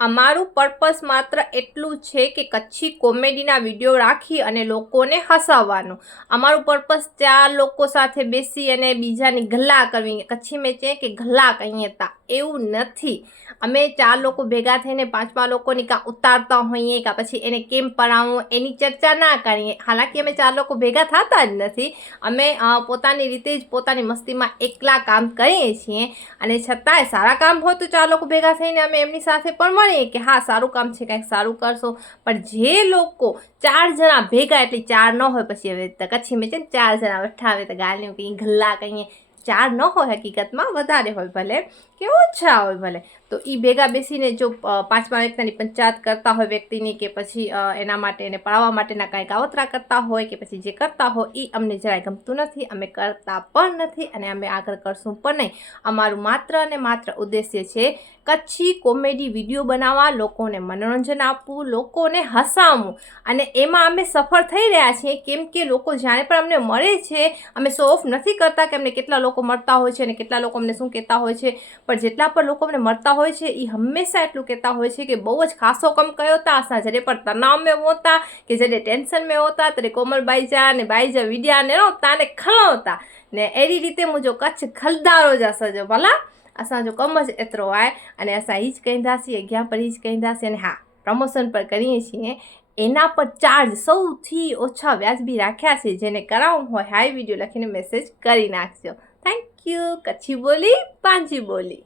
અમારું પર્પસ માત્ર એટલું છે કે કચ્છી કોમેડીના વિડીયો રાખી અને લોકોને હસાવવાનું. અમારું પર્પસ 4 લોકો સાથે બેસી અને બીજાની ગલ્લા કરવી, કચ્છી મેં છે કે ગલ્લા કહીએ તા, એવું નથી. અમે 4 લોકો ભેગા થઈને 5મા લોકોની કાં ઉતારતા હોઈએ કાં પછી એને કેમ પરાવવું એની ચર્ચા ના કરીએ. હાલાકી અમે 4 લોકો ભેગા થતા જ નથી. અમે પોતાની રીતે જ પોતાની મસ્તીમાં એકલા કામ કરીએ છીએ અને છતાંય સારા કામ હોય તો 4 લોકો ભેગા થઈને અમે એમની સાથે પણ કે હા સારું કામ છે, કંઈક સારું કરશો. પણ જે લોકો 4 જણા ભેગા એટલે 4 ન હોય, પછી હવે કચ્છી મેં છે ને 4 જણા વઠાવે તો ગાલ્યું કંઈ ગલ્લા કહીએ, 4 ન હોય, હકીકતમાં વધારે હોય ભલે કે ઓછા હોય ભલે, તો એ ભેગા બેસીને જો 5મા વ્યક્તિની પંચાયત કરતા હોય વ્યક્તિની, કે પછી એના માટે એને પડાવવા માટેના કાંઈ કાવતરા કરતા હોય કે પછી જે કરતા હોય એ અમને જરાય ગમતું નથી. અમે કરતા પણ નથી અને અમે આગળ કરશું પણ નહીં. અમારું માત્ર અને માત્ર ઉદ્દેશ્ય છે કચ્છી કોમેડી વિડીયો બનાવવા, લોકોને મનોરંજન આપવું, લોકોને હસાવવું, અને એમાં અમે સફળ થઈ રહ્યા છીએ. કેમ કે લોકો જાણે પણ અમને મળે છે, અમે શો ઓફ નથી કરતા કે અમને કેટલા લોકો મળતા હોય છે અને કેટલા લોકો અમને શું કહેતા હોય છે, પણ જેટલા પણ લોકો અમને મળતા હોય છે એ હંમેશા એટલું કહેતા હોય છે કે બહુ જ ખાસો કમ કયો હતા. असां जॾहिं पर तनाव में होता कि जॾहिं टेंशन में होता तॾहिं कोमलबाई जा ने बाई जा विडिया ने रहता ने खणोता ने अहिड़ी रीते मुंहिंजो कच्छ खलदारो जा सॼो भला असांजो कम ज एतिरो आहे અને असां हीअ જ કહીंदासीं, अॻियां पर हीअ જ કહીंदासीं. અને હા, પ્રમોશન પર કરીએ છીએ એના પર ચાર્જ સૌથી ઓછા વ્યાજબી રાખ્યા છે. જેને કરાવવું હોય હાઈ વિડીયો લખીને મેસેજ કરી નાખજો. Thank you. કચ્છી બોલી પાંજી બોલી.